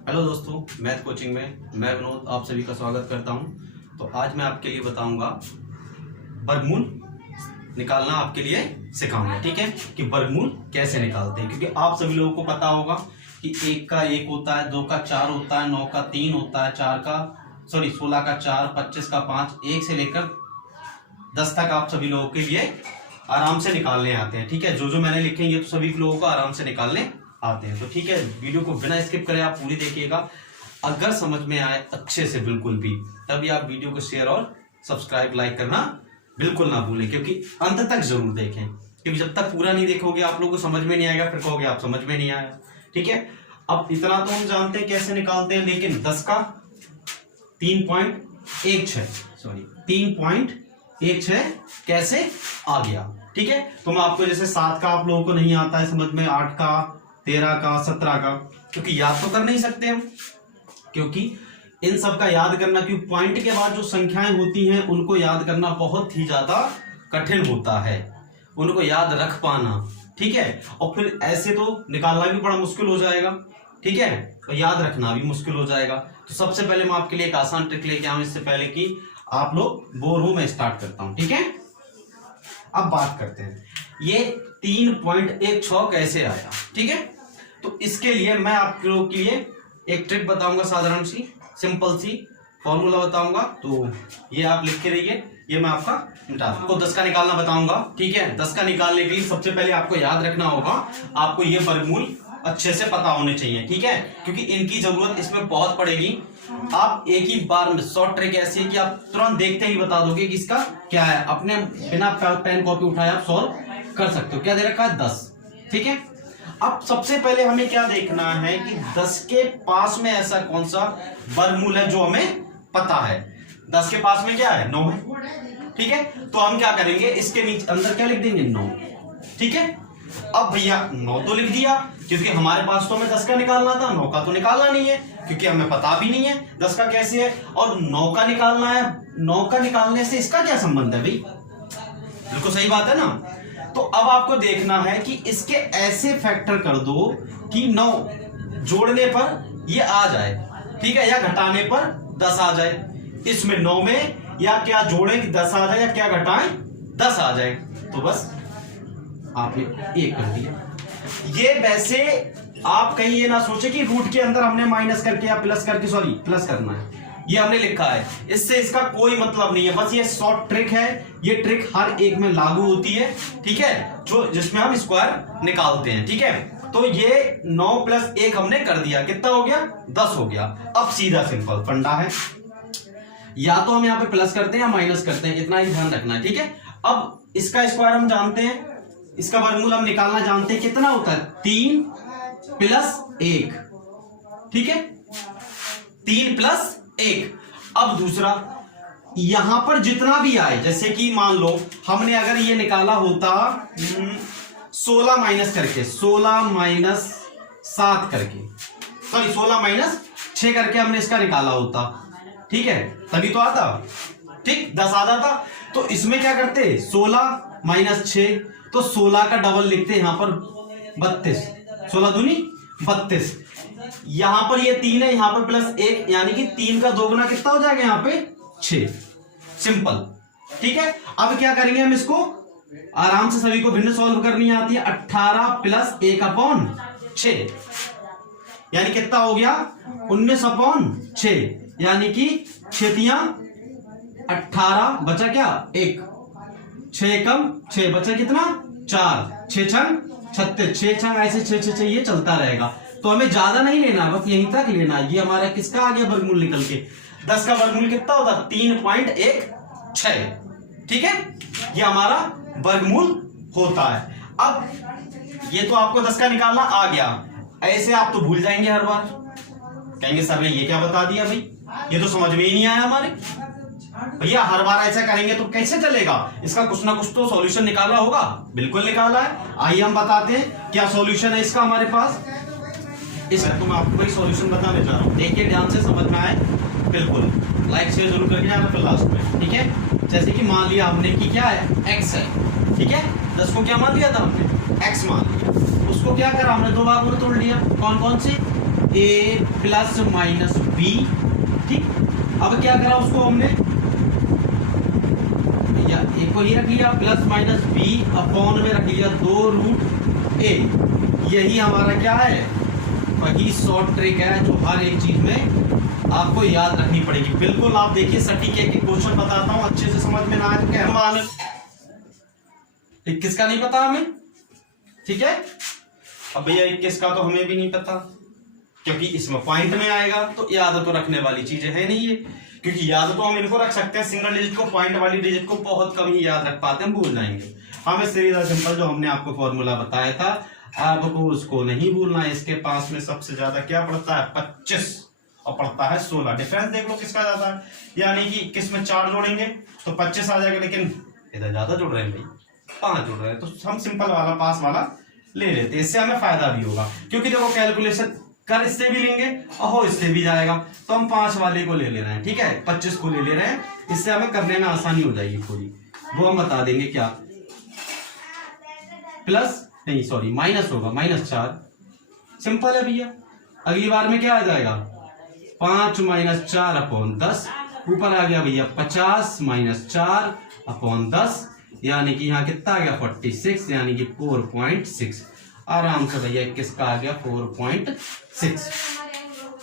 Hello दोस्तों, math coaching में मैं विनोद आप सभी का स्वागत करता हूं। तो आज मैं आपके लिए बताऊंगा वर्गमूल निकालना आपके लिए सिखाऊंगा। ठीक है कि वर्गमूल कैसे निकालते हैं, क्योंकि आप सभी लोगों को पता होगा कि 1 का 1 होता है, 2 का 4 होता है, 9 का 3 होता है, 16 का 4, 25 का 5, 1 से लेकर 10 तक आप सभी लोगों के लिए आराम से निकालने आते हैं। ठीक है, जो मैंने लिखे ये तो सभी लोगों को आराम से निकालने आते हैं। तो ठीक है, वीडियो को बिना स्किप करे आप पूरी देखिएगा। अगर समझ में आए अच्छे से बिल्कुल भी, तभी आप वीडियो को शेयर और सब्सक्राइब लाइक करना बिल्कुल ना भूलें, क्योंकि अंत तक जरूर देखें, क्योंकि जब तक पूरा नहीं देखोगे आप लोगों को समझ में नहीं आएगा, फिर कहोगे आप समझ में नहीं आया। ठीक है, अब इतना तो हम जानते हैं कैसे निकालते हैं, लेकिन 10 का 3.16 कैसे आ गया। ठीक है, तो मैं आपको जैसे 7 का आप लोगों को नहीं आता है समझ में, 8 का, 13 का, 17 का, क्योंकि याद तो कर नहीं सकते हम, क्योंकि इन सब का याद करना, क्योंकि पॉइंट के बाद जो संख्याएं होती हैं उनको याद करना बहुत ही ज्यादा कठिन होता है, उनको याद रख पाना। ठीक है, और फिर ऐसे तो निकालना भी बड़ा मुश्किल हो जाएगा। ठीक है, तो याद रखना भी मुश्किल हो जाएगा। तो सबसे पहले मैं आपके लिए एक आसान ट्रिक लेके आऊं, इससे पहले कि आप लोग बोर हो, मैं स्टार्ट करता हूं। ठीक है, अब बात करते हैं ये 3.16 कैसे आया। ठीक है, तो इसके लिए मैं आप लोगों के लिए एक ट्रिक बताऊंगा, साधारण सी सिंपल सी फॉर्मूला बताऊंगा। तो ये आप लिख के रहिए, ये मैं आपका आपको 10 का निकालना बताऊंगा। ठीक है, 10 का निकालने के लिए सबसे पहले आपको याद रखना होगा, आपको ये वर्गमूल अच्छे से पता होने चाहिए। ठीक है, क्योंकि इनकी जरूरत इसमें बहुत पड़ेगी। आप एक ही बार में शॉर्ट ट्रिक ऐसी है कि आप तुरंत देखते ही बता दोगे कि इसका क्या है, अपने बिना पेन कॉपी उठाए आप सॉल्व कर सकते हो। क्या दे रखा है? 10। ठीक है, अब सबसे पहले हमें क्या देखना है कि 10 के पास में ऐसा कौन सा वर्गमूल है जो हमें पता है। 10 के पास में क्या है? 9 है। ठीक है, तो हम क्या करेंगे, इसके नीचे अंदर क्या लिख देंगे? 9। ठीक है, अब भैया 9 तो लिख दिया, क्योंकि हमारे पास तो हमें 10 का निकालना था, 9 का तो निकालना नहीं है, क्योंकि हमें पता भी नहीं है 10 का कैसे है, और 9 का निकालना है। 9 का निकालने से इसका क्या संबंध है भाई? बिल्कुल सही बात है ना। तो अब आपको देखना है कि इसके ऐसे फैक्टर कर दो कि 9 जोड़ने पर ये आ जाए, ठीक है, या घटाने पर 10 आ जाए। इसमें 9 में या क्या जोड़ें कि 10 आ जाए, या क्या घटाएं 10 आ जाए। तो बस आपने एक कर दिया। ये वैसे आप कहीं ये ना सोचे कि रूट के अंदर हमने माइनस करके या प्लस करना है, ये हमने लिखा है, इससे इसका कोई मतलब नहीं है। बस ये शॉर्ट ट्रिक है, ये ट्रिक हर एक में लागू होती है। ठीक है, जो जिसमें हम स्क्वायर निकालते हैं। ठीक है, तो ये 9 + 1 हमने कर दिया, कितना हो गया? 10 हो गया। अब सीधा सिंपल फंडा है, या तो हम यहाँ पे प्लस करते हैं या माइनस करते हैं, इतना ही ध्यान रखना है। ठीक है, अब इसका स्क्वायर हम जानते हैं, इसका वर्गमूल हम निकालना जानते हैं, कितना होता है? 3 + 1। ठीक है, 3 + 1। अब दूसरा, यहां पर जितना भी आए, जैसे कि मान लो हमने अगर ये निकाला होता 16 माइनस करके, 16 - 7 करके, सॉरी 16 - 6 करके हमने इसका निकाला होता, ठीक है, तभी तो आता, ठीक, 10 आ जाता। तो इसमें क्या करते? 16 - 6, तो 16 का डबल लिखते यहां पर 32, 16 दूनी 32। यहां पर ये 3 है, यहां पर +1, यानी कि 3 का 2 गुना कितना हो जाएगा? यहां पे 6। सिंपल। ठीक है, अब क्या करेंगे हम इसको आराम से, सभी को भिन्न सॉल्व करनी आती है। 18 + 1/6, यानी कितना हो गया? 19/6, यानी कि 6 × 18 बचा क्या? 1, 6 कम 6 बचा कितना? 4, 6 छंग 36, 6 छंग ऐसे 6 ये चलता रहेगा। तो हमें ज्यादा नहीं लेना, बस यहीं तक लेना। ये हमारा किसका आ गया वर्गमूल निकल के? 10 का वर्गमूल कितना होता? 3.16। ठीक है, ये हमारा वर्गमूल होता है। अब ये तो आपको 10 का निकालना आ गया, ऐसे आप तो भूल जाएंगे हर बार, कहेंगे सर ने ये क्या बता दिया भाई, ये तो समझ में ही नहीं आया हमारे। भैया हर बार ऐसा करेंगे तो कैसे चलेगा? इसका कुछ ना कुछ तो सॉल्यूशन निकाला होगा। बिल्कुल निकाला है, आइए हम बताते हैं क्या सॉल्यूशन है इसका हमारे पास। इसका तो मैं आपको वही सॉल्यूशन बताने जा रहा हूँ, देखिए ध्यान से, समझ में आए बिल्कुल, लाइक शेयर जरूर करके जाना फिर लास्ट में। ठीक है, जैसे कि मान लिया हमने कि क्या है? x है। ठीक है, 10 को क्या मान लिया था हमने? x मान लिया। उसको क्या करा हमने? 2 भागों में तोड़ लिया। कौन कौन से? ए प्लस माइनस बी। ठीक, अब क्या करा उसको हमने, या ए को ही रख लिया प्लस माइनस बी अपॉन में रख लिया 2 रूट ए। यही हमारा क्या है, वही शॉर्ट ट्रिक है जो हर एक चीज में आपको याद रखनी पड़ेगी। बिल्कुल आप देखिए सटीक एक क्वेश्चन बताता हूं, अच्छे से समझ में ना आए तो क्या मान, किसका नहीं पता हमें, ठीक है। अब भैया 21 का तो हमें भी नहीं पता, क्योंकि इसमें पॉइंट में आएगा, तो याद तो रखने वाली चीजें है नहीं ये, क्योंकि याद तो हम इनको रख सकते हैं, सिंगल डिजिट को, पॉइंट वाली डिजिट को बहुत कम ही याद रख पाते हैं, भूल जाएंगे। हमें सीधा सिंपल जो हमने आपको फॉर्मूला बताया था, आपको उसको नहीं भूलना है। इसके पास में सबसे ज्यादा क्या पड़ता है, 25 और पड़ता है 16। डिफरेंस देख लो किसका ज्यादा है, यानी कि 21 में 4 जोड़ेंगे तो 25 आ जाएगा, लेकिन इधर ज्यादा जोड़ रहे हैं भाई, 5 जोड़ रहे हैं, तो हम सिंपल वाला पास वाला ले लेते हैं, इससे हमें फायदा भी होगा। क्योंकि देखो कैलकुलेशन कर इससे भी लेंगे और इससे भी जाएगा, तो हम 5 वाले को ले रहे हैं, ठीक है, 25 को ले रहे हैं, इससे हमें करने में आसानी हो जाएगी थोड़ी, वो हम बता देंगे क्या। प्लस नहीं सॉरी माइनस होगा, -4, सिंपल है भैया। अगली बार में क्या आ जाएगा, 5 - 4 अपॉन 10, ऊपर आ गया भैया 50 - 4 अपॉन 10, यानी कि यहाँ कितना आ गया 46, यानी कि 4.6। आराम से भैया 21 का आ गया 4.6,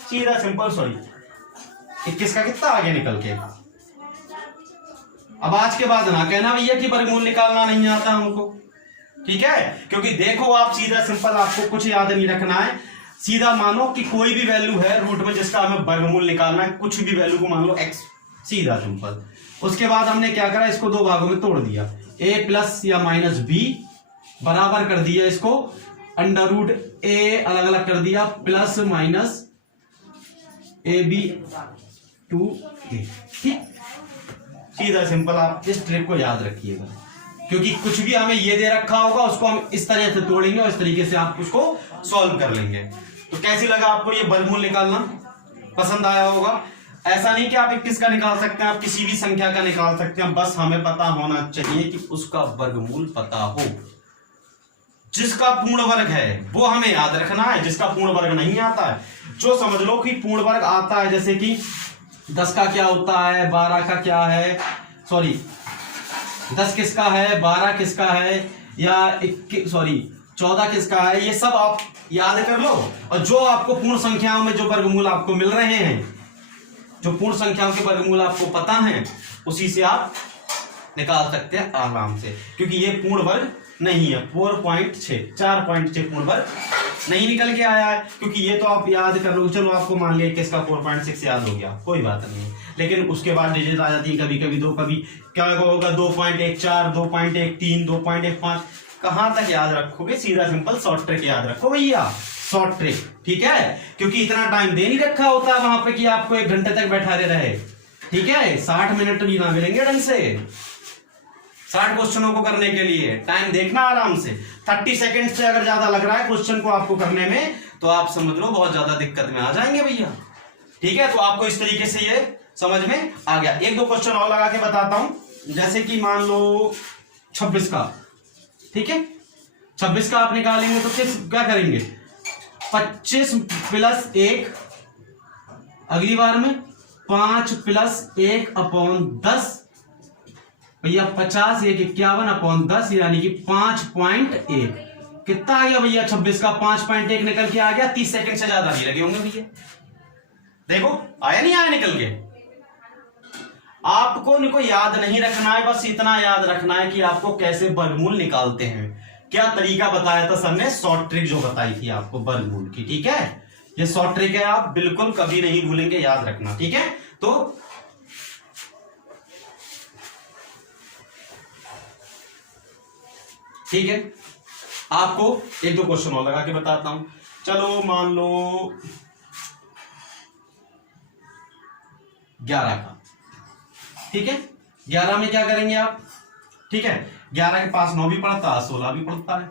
सीधा सिंपल। सॉरी 21 का कितना आ गया निकल के। अब आज के बाद ना कहना भैया कि वर्गमूल निकालना नहीं आता हमको, ठीक है, क्योंकि देखो आप सीधा सिंपल, आपको कुछ याद नहीं रखना है, सीधा मानो कि कोई भी वैल्यू है रूट में जिसका हमें वर्गमूल निकालना है, कुछ भी वैल्यू को मान लो x, सीधा सिंपल। उसके बाद हमने क्या करा, इसको 2 भागों में तोड़ दिया, a प्लस या माइनस b बराबर कर दिया इसको अंडर रूट a अलग अलग कर दिया plus minus ab to a। ठीक, सीधा सिंपल, आप इस ट्रिक को याद रखिएगा, क्योंकि कुछ भी हमें ये दे रखा होगा उसको हम इस तरह से तोड़ेंगे और इस तरीके से आप उसको सॉल्व कर लेंगे। तो कैसी लगा आपको ये वर्गमूल निकालना, पसंद आया होगा। ऐसा नहीं कि आप 21 का निकाल सकते हैं, आप किसी भी संख्या का निकाल सकते हैं, बस हमें पता होना चाहिए कि उसका वर्गमूल पता हो। जिसका पूर्ण वर्ग है वो हमें याद रखना है, जिसका पूर्ण वर्ग नहीं आता है, जो समझ लो कि पूर्ण वर्ग आता है, जैसे कि 10 का क्या होता है, 12 का क्या है, सॉरी 10 किसका है, 12 किसका है, या 14 किसका है, ये सब आप याद कर लो। और जो आपको पूर्ण संख्याओं में जो वर्गमूल आपको मिल रहे हैं, जो पूर्ण संख्याओं के वर्गमूल आपको पता है, उसी से आप निकाल सकते हैं आराम से, क्योंकि ये पूर्ण वर्ग नहीं है। 4.6 पूर्ण वर्ग नहीं निकल के आया है, क्योंकि ये तो आप याद कर लो, चलो आपको मान लिया किसका 4.6 याद हो गया, कोई बात नहीं है, लेकिन उसके बाद डिजिट आ जाती है, कभी कभी 2, कभी क्या होगा 2.14, 2.13, 2.15, कहां तक याद रखोगे, सीधा सिंपल शॉर्ट ट्रिक याद रखो भैया, शॉर्ट ट्रिक, ठीक है, क्योंकि इतना टाइम दे नहीं रखा होता वहां पे कि आपको 1 घंटे तक बैठा रहे, ठीक है, 60 मिनट भी ना मिलेंगे ढंग से 60 क्वेश्चनों को करने के लिए, टाइम देखना आराम से। 30 सेकंड से अगर ज्यादा लग रहा है क्वेश्चन को आपको करने में, तो आप समझ लो बहुत ज्यादा दिक्कत में आ जाएंगे भैया, ठीक है। तो आपको इस तरीके से ये समझ में आ गया। 1-2 क्वेश्चन और लगा के बताता हूं, जैसे कि मान लो 26 का, ठीक है, 26 का आप निकालेंगे तो क्या करेंगे, 25 + 1, अगली बार में 5 + 1 अपॉन 10, भैया 50 1 51 अपॉन 10, यानी कि 5.1। कितना आ गया भैया 26 का 5.1 निकल के आ गया। 30 सेकंड से ज्यादा नहीं लगे होंगे भैया, देखो आया नहीं आया निकल के। आपको इनको याद नहीं रखना है, बस इतना याद रखना है कि आपको कैसे वर्गमूल निकालते हैं, क्या तरीका बताया था सर ने, शॉर्ट ट्रिक जो बताई थी आपको वर्गमूल की, ठीक है, ये शॉर्ट ट्रिक है, आप बिल्कुल कभी नहीं भूलेंगे, याद रखना, ठीक है। तो ठीक है, आपको 1-2 क्वेश्चन और लगा के बताता हूं। चलो मान लो 11 का, ठीक है, 11 में क्या करेंगे आप, ठीक है, 11 के पास 9 भी पड़ता है, 16 भी पड़ता है,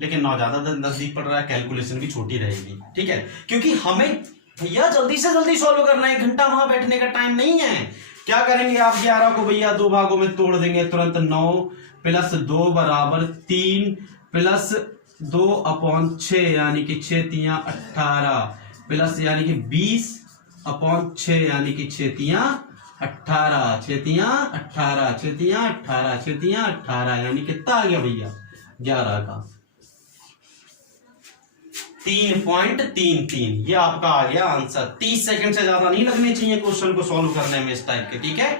लेकिन 9 ज्यादा नजदीक पड़ रहा है, कैलकुलेशन भी छोटी रहेगी, ठीक है, क्योंकि हमें भैया जल्दी से जल्दी सॉल्व करना है, 1 घंटा वहां बैठने का टाइम नहीं है। क्या करेंगे आप, 11 को भैया 2 भागों में तोड़ देंगे तुरंत, 9 + 2 = 3 + 2 अपॉन 6, यानी कि 6 × 3 = 18 प्लस यानी कि 20/6 यानी कि 6×3 = 18, 6×3 = 18, 6×3 = 18, 6×3 = 18 यानी कितना आ गया भैया 11 का 3.33। ये आपका आ गया आंसर। 30 सेकंड से ज्यादा नहीं लगने चाहिए क्वेश्चन को सॉल्व करने में इस टाइप के, ठीक है।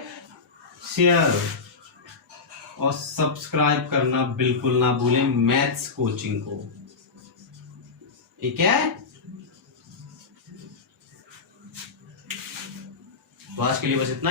शेयर और सब्सक्राइब करना बिल्कुल ना भूलें मैथ्स कोचिंग को, ठीक है। तो आज के लिए बस इतना ही।